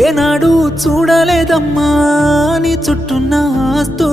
ఏనాడు చూడలేదమ్మా నీ చుట్టున్న ఆస్తు